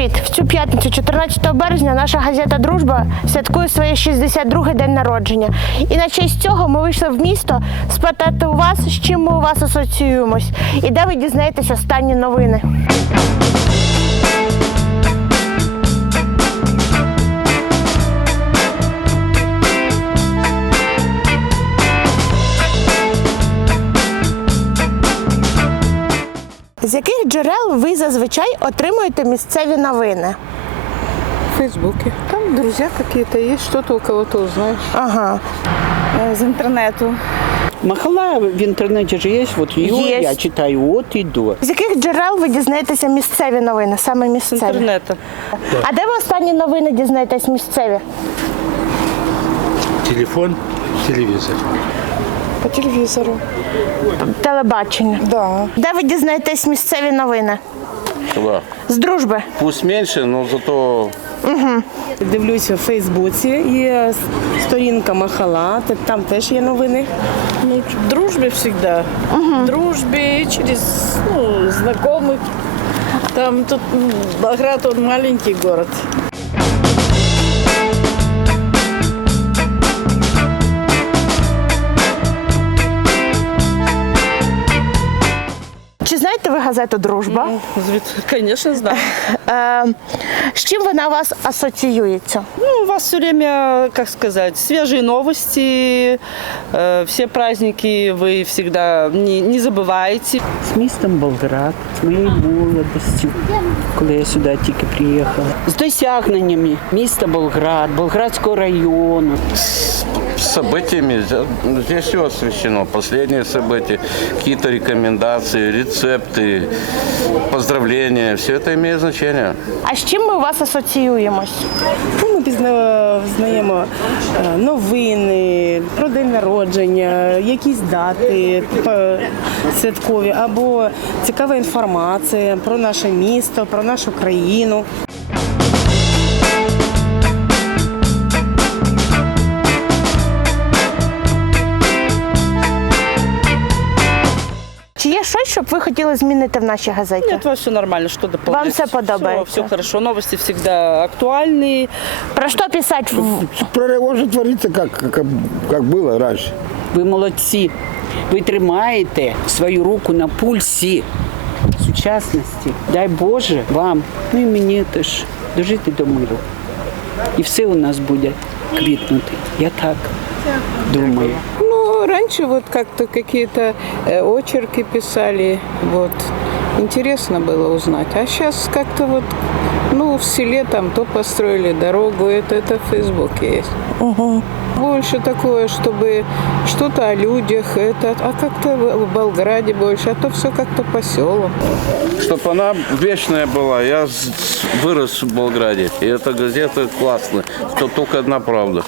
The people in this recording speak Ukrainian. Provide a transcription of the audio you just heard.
Привіт! В цю п'ятницю, 14 березня, наша газета Дружба святкує своє 62-й день народження. І на честь цього ми вийшли в місто спитати у вас, з чим ми у вас асоціюємось, і де ви дізнаєтесь останні новини. Яких джерел ви зазвичай отримуєте місцеві новини? В Фейсбуке. Там друзья какие-то есть, что-то у кого-то узнаешь. Ага. З інтернету. Махала в интернете же есть, вот ее Есть. я читаю от и до. З яких джерел ви дізнаєтеся місцеві новини, саме місцеві? Інтернету. А де ви останні новини дізнаєтесь місцеві? Телефон, телевизор. По телевизору. Телебачення. Да. Де ви дізнаєтесь місцеві новини? Куда? З дружби. Пусть меньше, но зато Дивлюся в Фейсбуці, є сторінка Махала, там теж є новини. Ну, в дружбе всегда. В дружбе, через ну, знакомых. Там тут он маленький город. газету Дружба? Звед- Конечно, знаю. Е, з чим вона у вас асоціюється? Ну, у вас все время, как сказать, свежие новости, э, все праздники вы всегда не, не забываете. З містом Болград, з моєю молодостю, коли я сюди тільки приїхала. З досягненнями міста Болград, Болградського району. с событиями здесь- здесь все освещено. Последние события, какие-то рекомендации, рецепты, поздравления. Все это имеет значение. А з чим ми у вас асоціюємось? Ну, Ми пізна- знаємо е, новини про день народження, якісь дати е, святкові, або цікава інформація про наше місто, про нашу країну. Чи є щось, щоб ви хотіли змінити в нашій газеті? Нет, у вас все нормально, что дополнять. Вам все подобается? Все, хорошо, новости всегда актуальные. Про що писати? в- Продолжит твориться, как, как, как было раньше. Ви молодці. Ви тримаєте свою руку на пульсі сучасності. Дай Боже вам, ну і мені теж дожити до миру. І все у нас буде квітнути. Я так думаю. Ну, раньше вот как-то какие-то э, очерки писали, вот. Интересно было узнать. А сейчас как-то вот, ну, в селе там то построили дорогу, это, это в Фейсбуке есть. Больше такое, чтобы что-то о людях, это, а как-то в в Болграде больше, а то все как-то по селам. Чтобы она вечная была. Я с- с- вырос в Болграде. И эта газета классная. Что только одна правда.